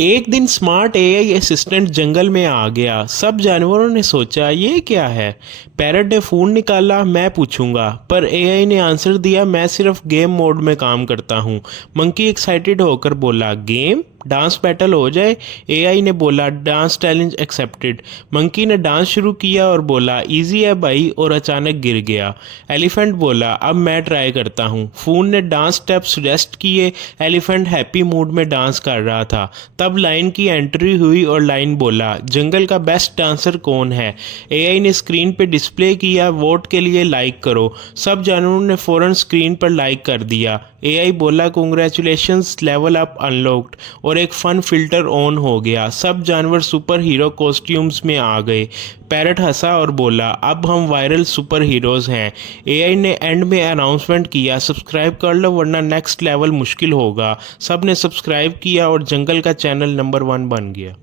एक दिन smart AI assistant जंगल में आ गया। सब जानवरों ने सोचा ये क्या है। पैरट ने फ़ोन निकाला, मैं पूछूंगा, पर एआई ने आंसर दिया, मैं सिर्फ गेम मोड में काम करता हूँ। मंकी एक्साइटेड होकर बोला, गेम, डांस बैटल हो जाए। एआई ने बोला, डांस चैलेंज एक्सेप्टेड। मंकी ने डांस शुरू किया और बोला, इजी है भाई, और अचानक गिर गया। एलिफेंट बोला, अब मैं ट्राई करता हूँ। फ़ोन ने डांस स्टेप सजेस्ट किए। एलिफेंट हैप्पी मूड में डांस कर रहा था। तब लाइन की एंट्री हुई और लाइन बोला, जंगल का बेस्ट डांसर कौन है। एआई ने स्क्रीन पे डिस्प्ले किया, वोट के लिए लाइक करो। सब जानवरों ने फ़ौरन स्क्रीन पर लाइक कर दिया। एआई बोला, कॉन्ग्रेचुलेशंस, लेवल अप अनलॉक्ड, और एक फ़न फिल्टर ऑन हो गया। सब जानवर सुपर हीरो कॉस्ट्यूम्स में आ गए। पैरट हंसा और बोला, अब हम वायरल सुपर हीरोज़ हैं। एआई ने एंड में अनाउंसमेंट किया, सब्सक्राइब कर लो वरना नेक्स्ट लेवल मुश्किल होगा। सब ने सब्सक्राइब किया और जंगल का चैनल नंबर 1 बन गया।